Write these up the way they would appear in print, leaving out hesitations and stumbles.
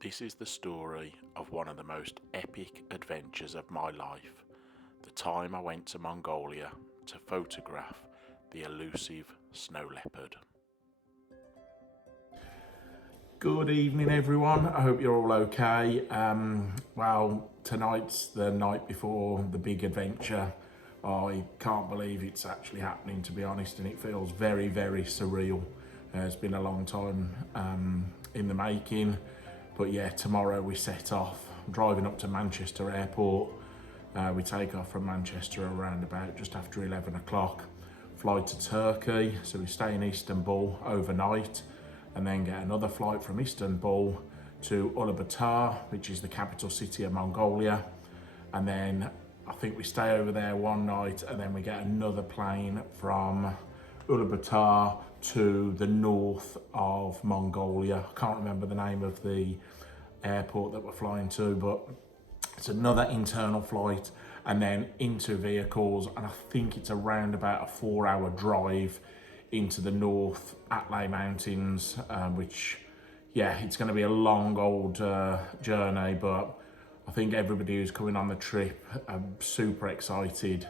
This is the story of one of the most epic adventures of my life. The time I went to Mongolia to photograph the elusive snow leopard. Good evening everyone, I hope you're all okay. Well, tonight's the night before the big adventure. I can't believe it's actually happening, to be honest, and it feels very, very surreal. It's been a long time in the making. But yeah, tomorrow we set off. I'm driving up to Manchester Airport. We take off from Manchester around about just after 11 o'clock. Fly to Turkey, so we stay in Istanbul overnight and then get another flight from Istanbul to Ulaanbaatar, which is the capital city of Mongolia. And then I think we stay over there one night and then we get another plane from Ulaanbaatar to the north of Mongolia. I can't remember the name of the airport that we're flying to, but it's another internal flight and then into vehicles, and I think it's around about a 4-hour drive into the North Altai Mountains, which, yeah, it's going to be a long old journey, but I think everybody who's coming on the trip are super excited.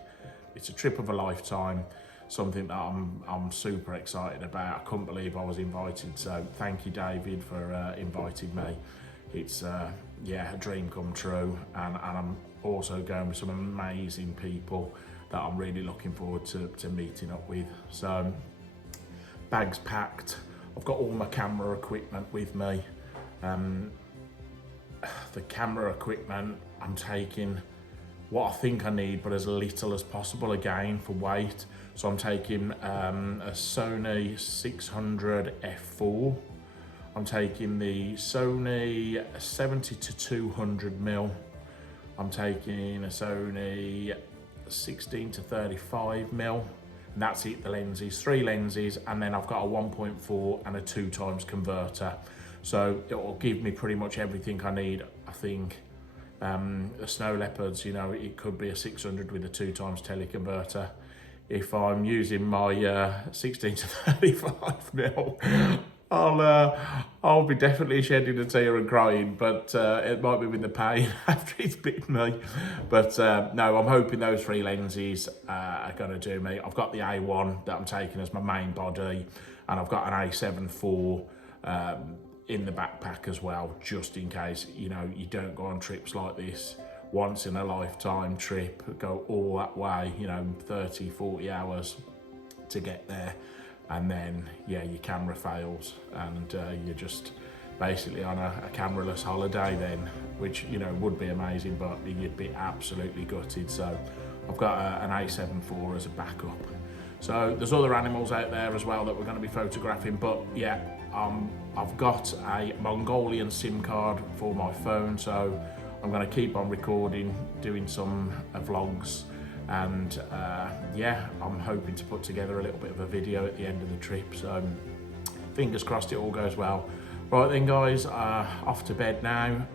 It's a trip of a lifetime. Something that I'm super excited about. I couldn't believe I was invited, so thank you, David, for inviting me. It's yeah, a dream come true, and I'm also going with some amazing people that I'm really looking forward to meeting up with. So bags packed, I've got all my camera equipment with me. The camera equipment, I'm taking what I think I need, but as little as possible, again, for weight. So I'm taking a Sony 600 f4. I'm taking the Sony 70 to 200mm. I'm taking a Sony 16 to 35mm. And that's it, the lenses, 3 lenses, and then I've got a 1.4 and a 2x converter. So it will give me pretty much everything I need, I think. The Snow Leopards, you know, it could be a 600 with a 2x teleconverter. If I'm using my 16 to 35mm, I'll be definitely shedding a tear and crying, but it might be with the pain after it's bitten me. But no, I'm hoping those 3 lenses are going to do me. I've got the A1 that I'm taking as my main body, and I've got an A7 IV in the backpack as well, just in case, you know, you don't go on trips like this, once in a lifetime trip, go all that way, you know, 30, 40 hours to get there. And then, yeah, your camera fails and you're just basically on a cameraless holiday then, which, you know, would be amazing, but you'd be absolutely gutted. So I've got an A7 IV as a backup. So there's other animals out there as well that we're going to be photographing, but yeah, I've got a Mongolian SIM card for my phone, so I'm going to keep on recording, doing some vlogs, and yeah, I'm hoping to put together a little bit of a video at the end of the trip, so fingers crossed it all goes well. Right then guys, off to bed now,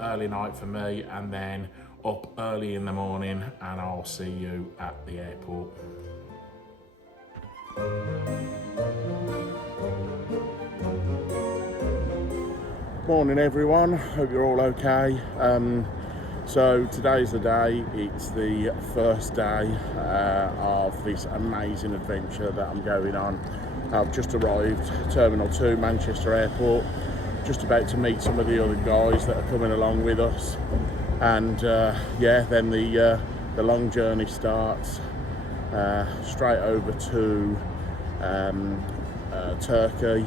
early night for me, and then up early in the morning, and I'll see you at the airport. Morning everyone, hope you're all okay. So today's the day, it's the first day of this amazing adventure that I'm going on. I've just arrived Terminal 2, Manchester Airport, just about to meet some of the other guys that are coming along with us, and yeah, then the long journey starts straight over to Turkey,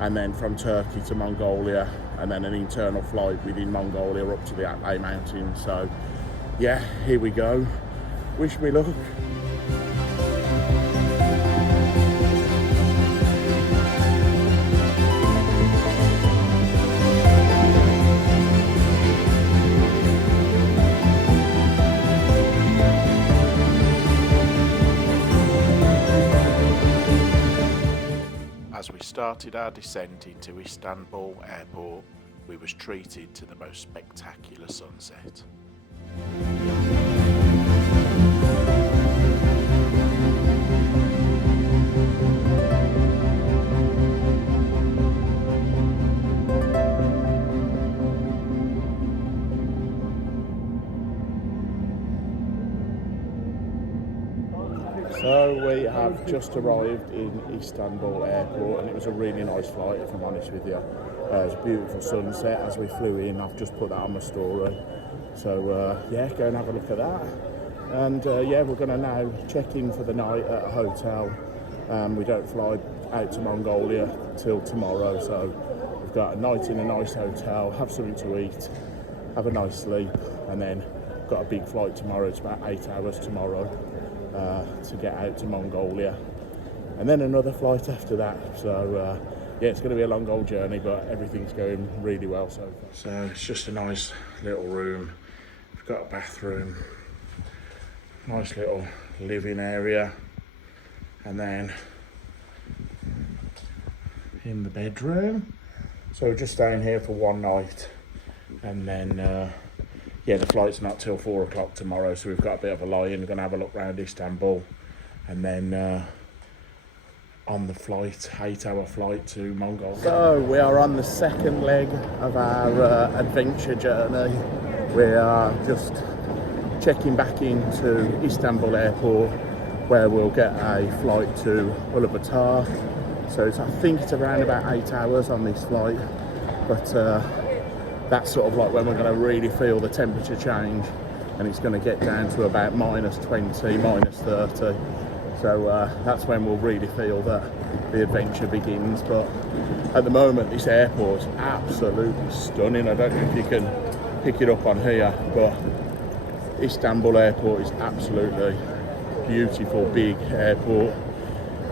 and then from Turkey to Mongolia, and then an internal flight within Mongolia up to the Altai Mountains. So yeah, here we go. Wish me luck. As we started our descent into Istanbul Airport, we was treated to the most spectacular sunset. have just arrived in Istanbul airport, and it was a really nice flight, if I'm honest with you. It was a beautiful sunset as we flew in. I've just put that on my story. So yeah, go and have a look at that. And yeah, we're going to now check in for the night at a hotel. We don't fly out to Mongolia till tomorrow, so we've got a night in a nice hotel, have something to eat, have a nice sleep, and then got a big flight tomorrow. It's about 8 hours tomorrow to get out to Mongolia, and then another flight after that. So yeah, it's going to be a long old journey, but everything's going really well so far. So it's just a nice little room. We've got a bathroom, nice little living area, and then in the bedroom. So we're just staying here for one night, and then yeah, the flight's not till 4 o'clock tomorrow, so we've got a bit of a lie-in. We're going to have a look around Istanbul, and then on the flight, 8-hour flight to Mongolia. So we are on the second leg of our adventure journey. We are just checking back into Istanbul airport, where we'll get a flight to Ulaanbaatar. So I think it's around about 8 hours on this flight, but that's sort of like when we're going to really feel the temperature change, and it's going to get down to about -20, -30. So that's when we'll really feel that the adventure begins. But at the moment, this airport is absolutely stunning. I don't know if you can pick it up on here, but Istanbul airport is absolutely beautiful, big airport.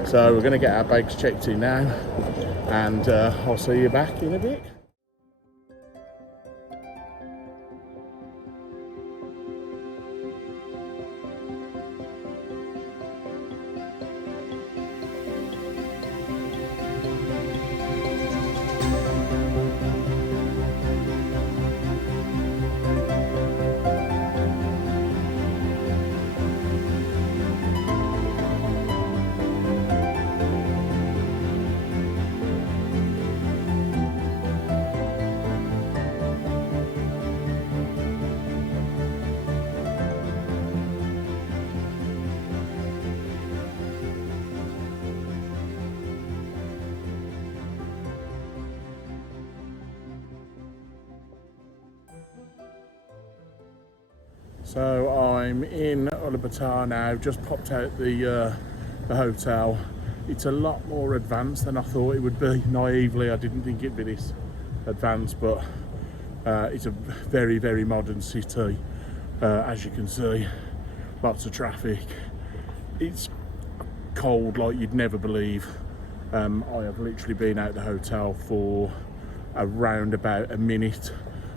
So we're going to get our bags checked in now, and I'll see you back in a bit. So I'm in Ulaanbaatar now, just popped out the hotel. It's a lot more advanced than I thought it would be. Naively, I didn't think it'd be this advanced, but it's a very, very modern city. As you can see, lots of traffic. It's cold like you'd never believe. I have literally been out the hotel for around about a minute,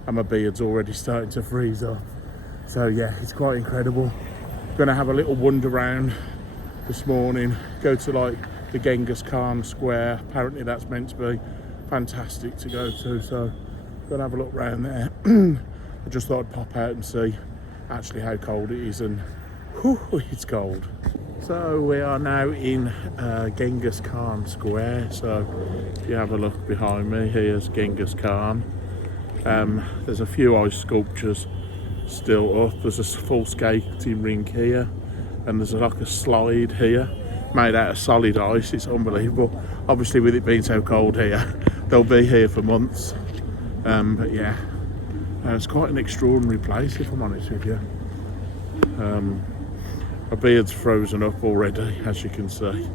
and my beard's already starting to freeze up. So yeah, it's quite incredible. Gonna have a little wander around this morning, go to like the Genghis Khan Square. Apparently that's meant to be fantastic to go to, so gonna have a look around there. I just thought I'd pop out and see actually how cold it is, and whew, it's cold. So we are now in Genghis Khan Square. So if you have a look behind me, here's Genghis Khan. There's a few ice sculptures still up. There's a full skating rink here, and there's like a slide here made out of solid ice. It's unbelievable. Obviously with it being so cold here, they'll be here for months. But yeah, it's quite an extraordinary place, if I'm honest with you. My beard's frozen up already, as you can see.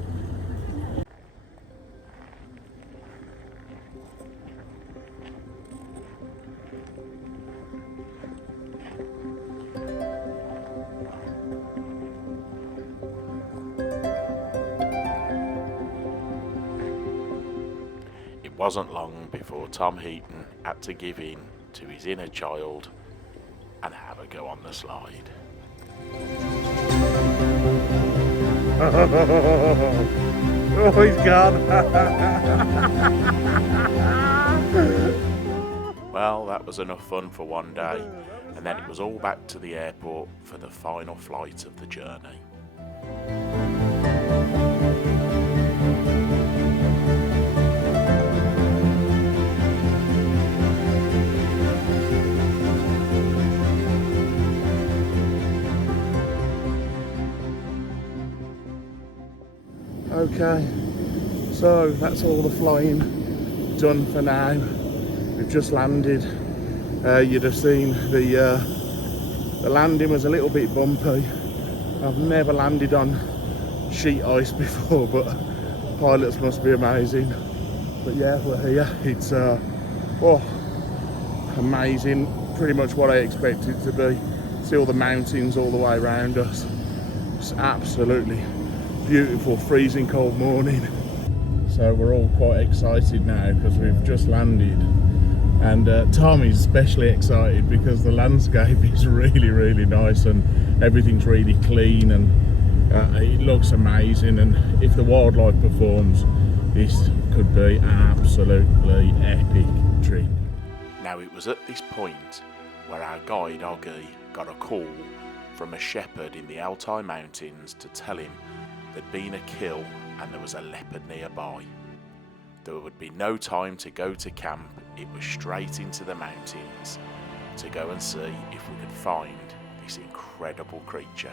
It wasn't long before Tom Heaton had to give in to his inner child and have a go on the slide. Oh, he's gone. Well, that was enough fun for one day, and then it was all back to the airport for the final flight of the journey. Okay, so that's all the flying done for now. We've just landed. You'd have seen the landing was a little bit bumpy. I've never landed on sheet ice before, but pilots must be amazing. But yeah, we're here. It's amazing, pretty much what I expected it to be. See all the mountains all the way around us. It's absolutely beautiful, freezing cold morning. So we're all quite excited now because we've just landed, and Tommy's especially excited because the landscape is really nice and everything's really clean, and it looks amazing, and if the wildlife performs, this could be an absolutely epic trip. Now it was at this point where our guide Oggy got a call from a shepherd in the Altai mountains to tell him there'd been a kill and there was a leopard nearby. There would be no time to go to camp, it was straight into the mountains to go and see if we could find this incredible creature.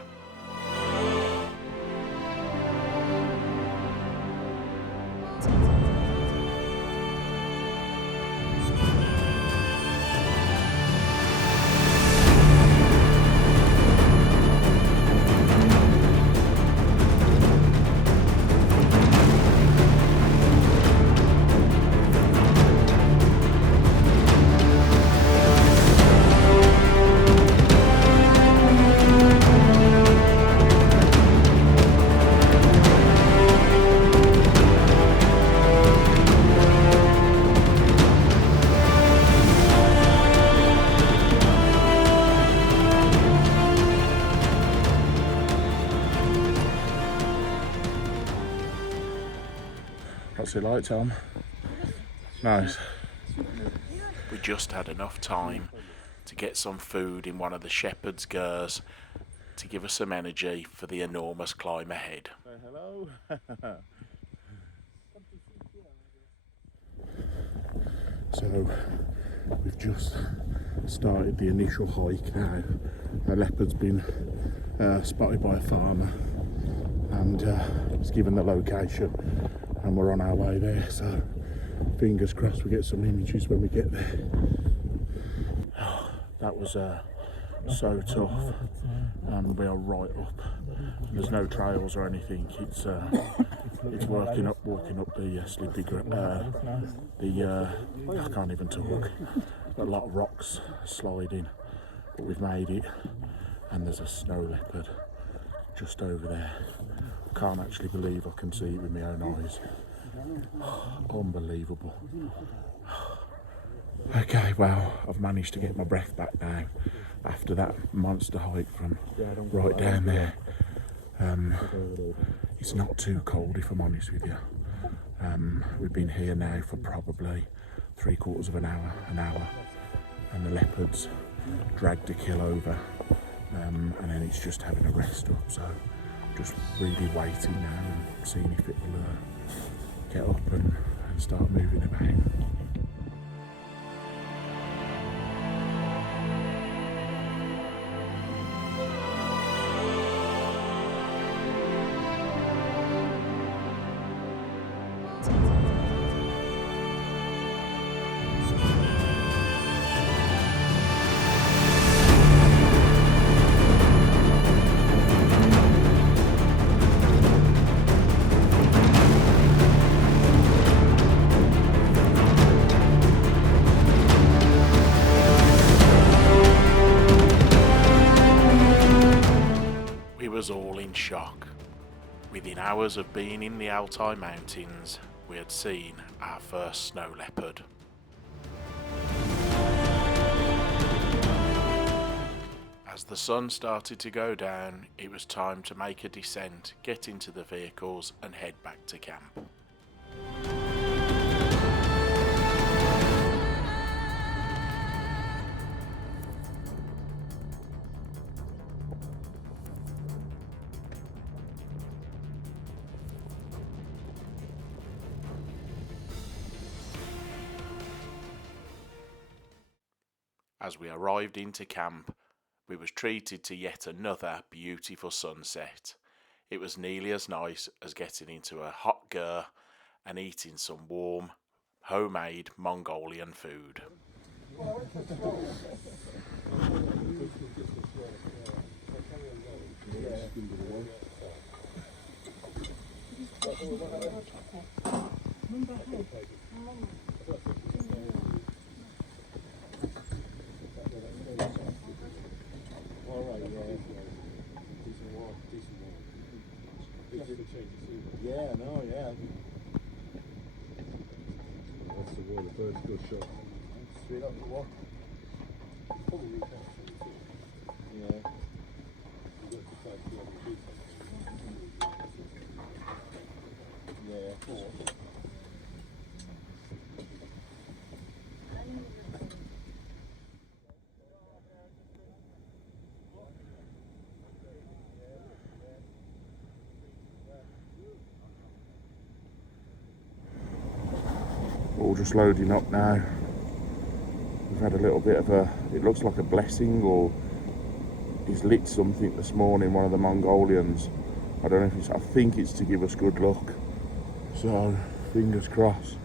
What's it like, Tom? Nice. We just had enough time to get some food in one of the shepherd's gers to give us some energy for the enormous climb ahead. Say hello. So we've just started the initial hike now. A leopard's been spotted by a farmer, and he's given the location, and we're on our way there, so fingers crossed we get some images when we get there. That was so tough, and we are right up. There's no trails or anything. It's walking up the slippery I can't even talk. A lot of rocks sliding, but we've made it, and there's a snow leopard just over there. Can't actually believe I can see it with my own eyes. Unbelievable. Okay, well, I've managed to get my breath back now after that monster hike from right down there. It's not too cold, if I'm honest with you. We've been here now for probably 3/4 of an hour, and the leopards dragged a kill over, and then it's just having a rest up, so just really waiting now and seeing if it will get up and start moving about. Was all in shock. Within hours of being in the Altai mountains, we had seen our first snow leopard. As the sun started to go down, it was time to make a descent, get into the vehicles and head back to camp. As we arrived into camp, we was treated to yet another beautiful sunset. it was nearly as nice as getting into a hot gur and eating some warm, homemade Mongolian food. Yeah, no, yeah. That's the way the bird's good shot. Straight up the walk. Yeah. Yeah, four. All just loading up now. We've had a little bit of it looks like a blessing, or he's lit something this morning, one of the Mongolians. I don't know if I think it's to give us good luck. So, fingers crossed.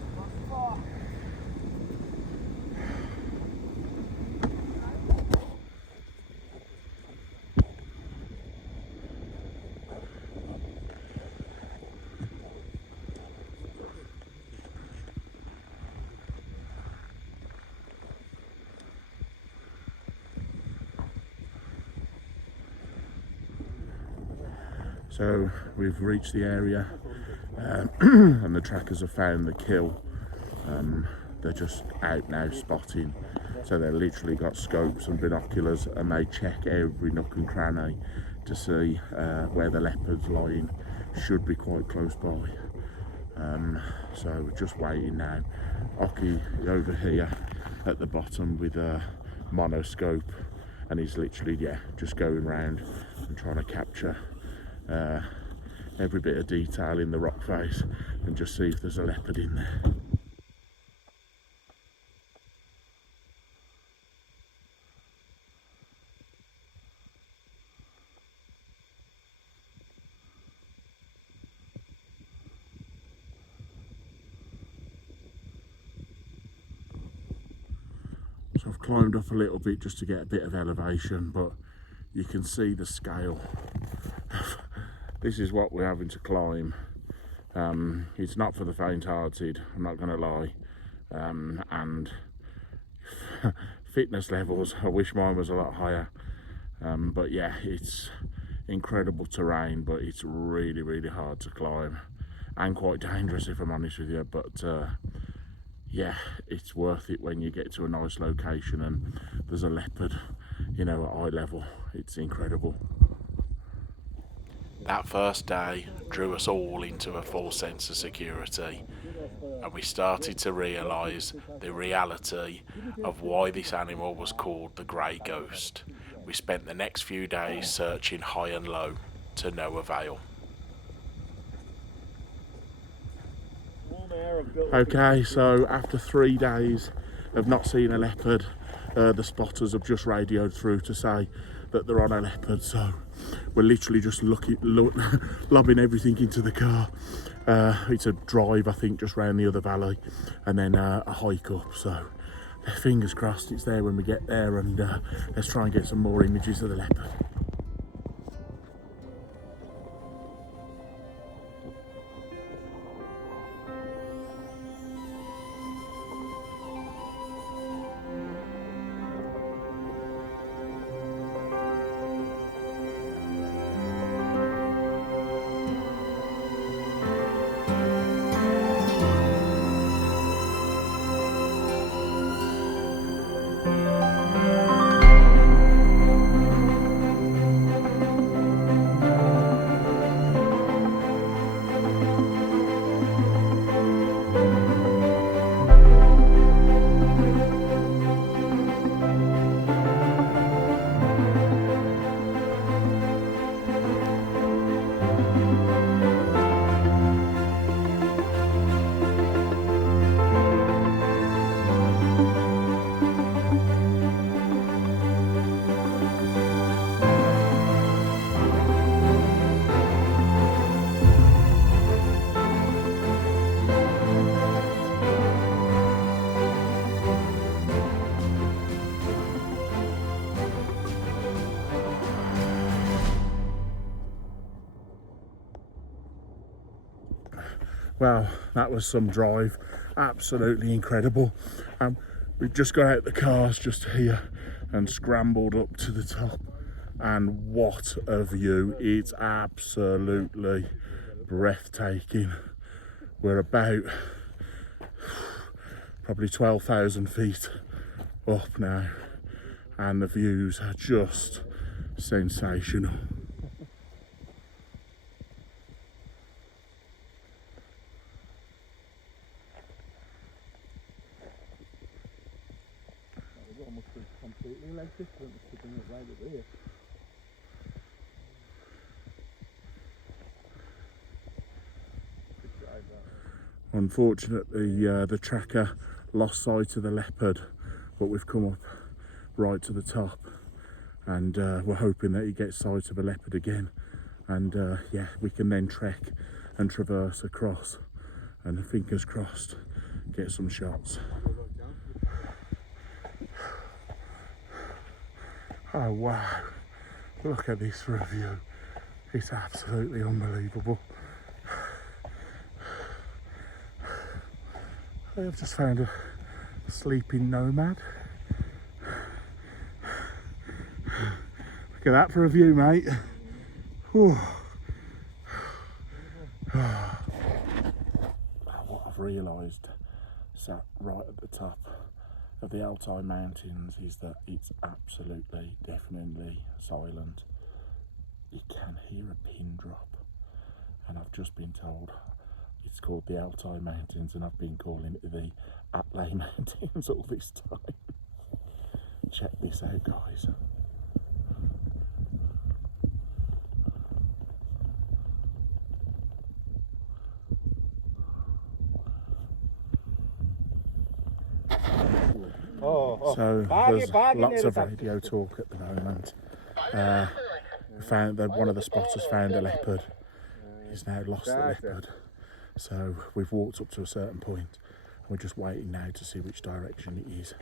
So we've reached the area and the trackers have found the kill. They're just out now spotting, so they've literally got scopes and binoculars and they check every nook and cranny to see where the leopard's lying. Should be quite close by. So we're just waiting now. Oki over here at the bottom with a monoscope, and he's literally just going round and trying to capture every bit of detail in the rock face and just see if there's a leopard in there. So I've climbed up a little bit just to get a bit of elevation, but you can see the scale. This is what we're having to climb. It's not for the faint-hearted, I'm not going to lie. And fitness levels, I wish mine was a lot higher. But yeah, it's incredible terrain, but it's really, really hard to climb and quite dangerous if I'm honest with you. But yeah, it's worth it when you get to a nice location and there's a leopard, you know, at eye level. It's incredible. That first day drew us all into a false sense of security, and we started to realise the reality of why this animal was called the Grey Ghost. We spent the next few days searching high and low, to no avail. Okay, so after 3 days of not seeing a leopard, the spotters have just radioed through to say that they're on a leopard, so we're literally just lobbing everything into the car. It's a drive, I think, just round the other valley, and then a hike up, so fingers crossed it's there when we get there, and let's try and get some more images of the leopard. Well, that was some drive, absolutely incredible. We've just got out the cars just here and scrambled up to the top, and what a view. It's absolutely breathtaking. We're about probably 12,000 feet up now, and the views are just sensational. Completely like different to bring it right over here. Unfortunately, the tracker lost sight of the leopard, but we've come up right to the top, and we're hoping that he gets sight of a leopard again, and yeah, we can then trek and traverse across, and fingers crossed, get some shots. Oh wow, look at this review. It's absolutely unbelievable. I have just found a sleeping nomad. Look at that for a view, mate. Whew. What I've realised, sat right at the top of the Altai mountains, is that it's absolutely, definitely silent. You can hear a pin drop, and I've just been told it's called the Altai Mountains, and I've been calling it the Altai Mountains all this time. Check this out, guys. So there's lots of radio talk at the moment. We found that one of the spotters found a leopard. He's now lost the leopard. So we've walked up to a certain point, and we're just waiting now to see which direction it is,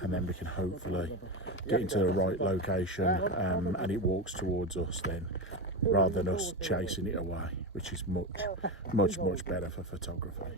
and then we can hopefully get into the right location, and it walks towards us then, rather than us chasing it away, which is much better for photography.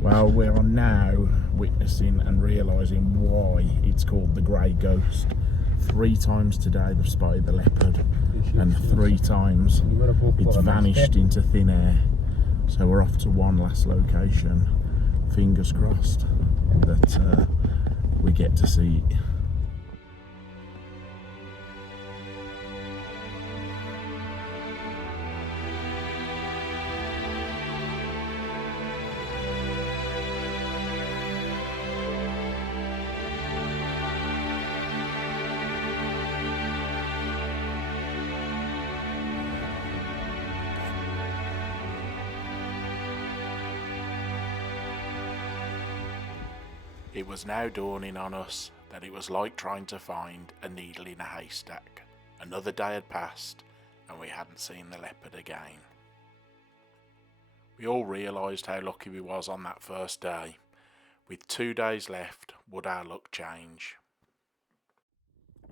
Well, we're now witnessing and realising why it's called the Grey Ghost. 3 times today they've spotted the leopard, and 3 times it's vanished into thin air. So we're off to one last location. Fingers crossed that we get to see it. It was now dawning on us that it was like trying to find a needle in a haystack. Another day had passed, and we hadn't seen the leopard again. We all realised how lucky we was on that first day. With 2 days left, would our luck change?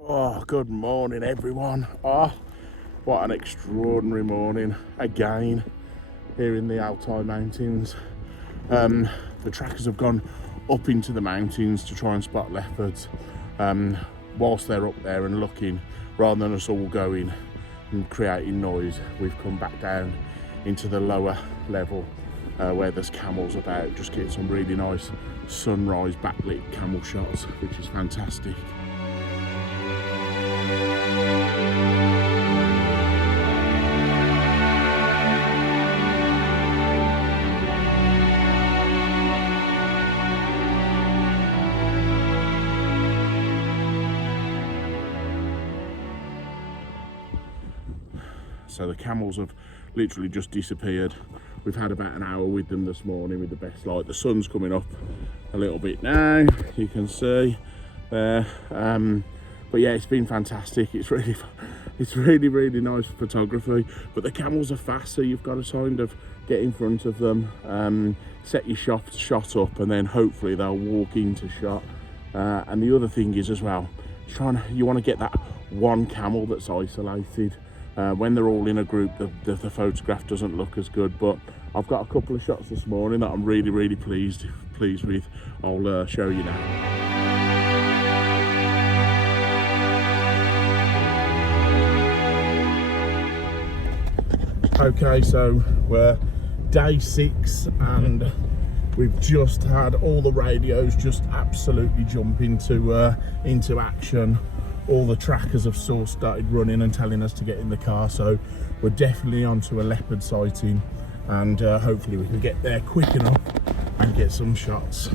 Oh, good morning everyone. Oh, what an extraordinary morning again here in the Altai Mountains. The trackers have gone up into the mountains to try and spot leopards, whilst they're up there and looking, rather than us all going and creating noise, we've come back down into the lower level where there's camels about, just getting some really nice sunrise backlit camel shots, which is fantastic. So the camels have literally just disappeared. We've had about an hour with them this morning with the best light. The sun's coming up a little bit now, you can see there. But yeah, it's been fantastic. It's really nice photography. But the camels are fast, so you've got to kind of get in front of them, set your shot up, and then hopefully they'll walk into shot. And the other thing is as well, you want to get that one camel that's isolated. When they're all in a group, the photograph doesn't look as good. But I've got a couple of shots this morning that I'm really pleased with. I'll show you now. Okay, so we're day 6 and we've just had all the radios just absolutely jump into action. All the trackers have sort of started running and telling us to get in the car, so we're definitely onto a leopard sighting, and hopefully we can get there quick enough and get some shots.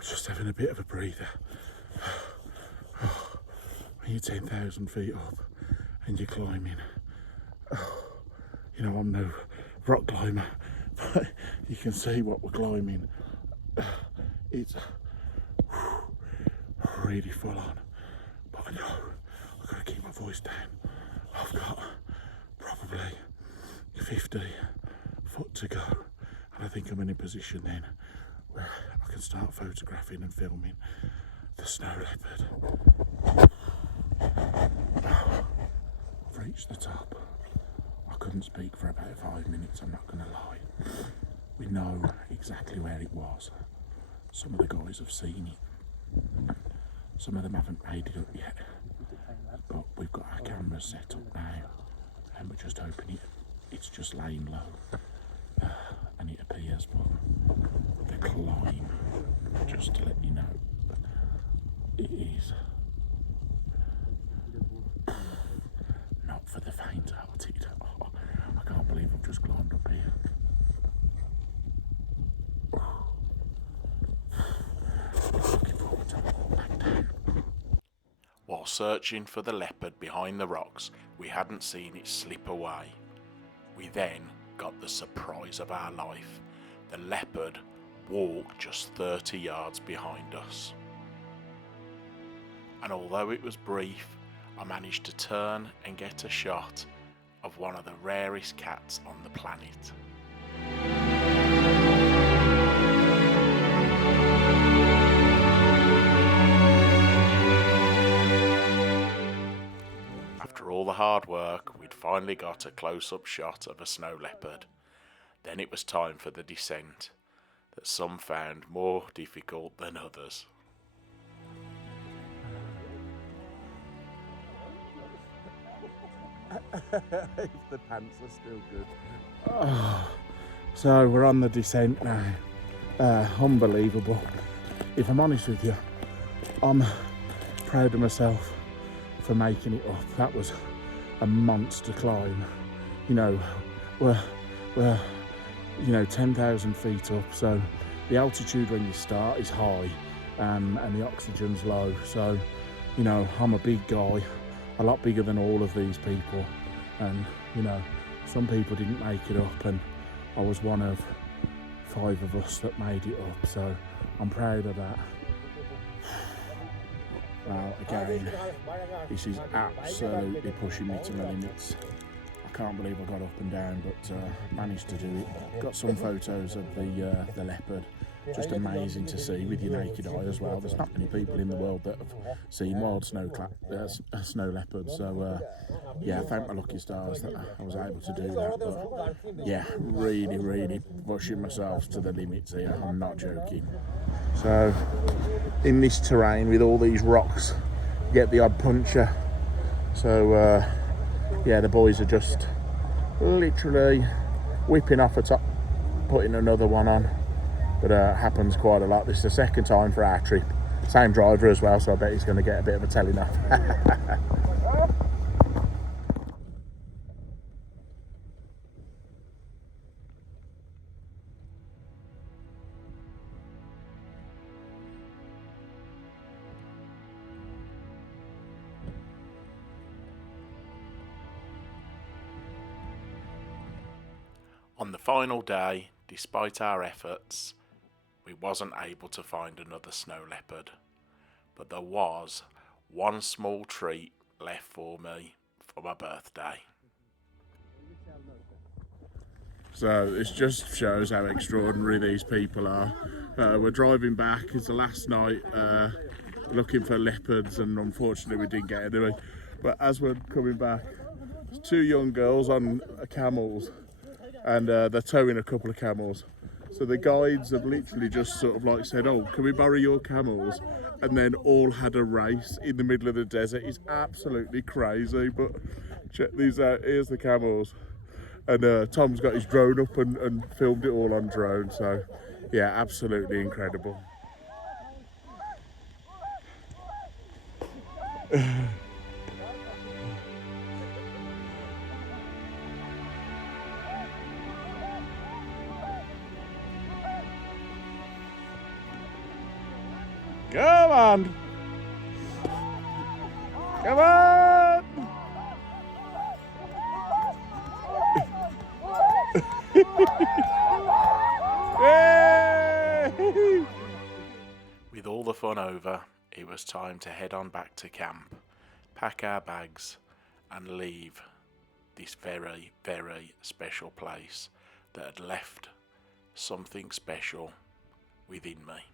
Just having a bit of a breather. When you're 10,000 feet up and you're climbing, you know, I'm no rock climber, but you can see what we're climbing. It's really full on, but I know I've got to keep my voice down. I've got probably 50 foot to go, and I think I'm in a position then where I can start photographing and filming the snow leopard. I've reached the top. I couldn't speak for about 5 minutes, I'm not going to lie. We know exactly where it was. Some of the guys have seen it. Some of them haven't made it up yet. But we've got our cameras set up now, and we're just hoping it's just laying low. And it appears, but the climb, just to let you know, it is not for the faint-hearted. Oh, I can't believe I've just climbed up here. Looking forward to walking back down. While searching for the leopard behind the rocks, we hadn't seen it slip away. We then got the surprise of our life. The leopard walked just 30 yards behind us. And although it was brief, I managed to turn and get a shot of one of the rarest cats on the planet. After all the hard work, we'd finally got a close-up shot of a snow leopard. Then it was time for the descent, that some found more difficult than others. If the pants are still good. Oh, so we're on the descent now. Unbelievable. If I'm honest with you, I'm proud of myself for making it up. That was a monster climb. You know, we're 10,000 feet up, so the altitude when you start is high, and the oxygen's low. So, you know, I'm a big guy, a lot bigger than all of these people, and you know, some people didn't make it up, and I was one of 5 of us that made it up, so I'm proud of that. Well, again, this is absolutely pushing me to the limits. I can't believe I got up and down, but managed to do it. Got some photos of the leopard. Just amazing to see with your naked eye as well. There's not many people in the world that have seen wild snow leopards. So yeah, I thank my lucky stars that I was able to do that. But yeah, really pushing myself to the limits here. I'm not joking. So in this terrain with all these rocks, you get the odd puncher. So yeah, the boys are just literally whipping off a top, putting another one on. But happens quite a lot. This is the second time for our trip. Same driver as well, so I bet he's going to get a bit of a telling off. On the final day, despite our efforts, we wasn't able to find another snow leopard, but there was one small treat left for me for my birthday. So this just shows how extraordinary these people are. We're driving back, it's the last night, looking for leopards, and unfortunately we didn't get any. But as we're coming back, there's two young girls on camels, and they're towing a couple of camels. So the guides have literally just sort of like said, oh, can we borrow your camels? And then all had a race in the middle of the desert. It's absolutely crazy, but check these out. Here's the camels. And Tom's got his drone up and filmed it all on drone. So yeah, absolutely incredible. Come on! Come on! With all the fun over, it was time to head on back to camp, pack our bags, and leave this very special place that had left something special within me.